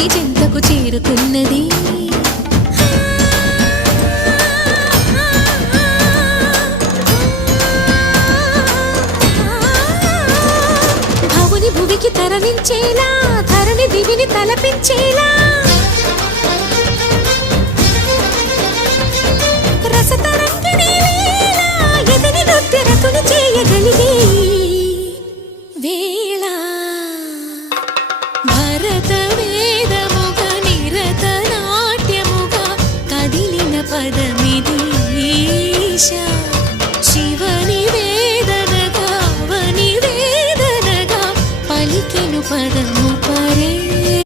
శివుని చెంతకు చేరుకున్నది. భవుని భువికి తరలించేలా, ధరణి దివిని తలపించేలా రసతరంగిణి లీల ఎదని నృత్యరతుని చేయగలిగే వేళ. భరత వేదముగా నిరత నాట్యముగా కదిలిన పదమిది ఈశా. శివని వేదనగా వని వేదనగా పలికెను పదము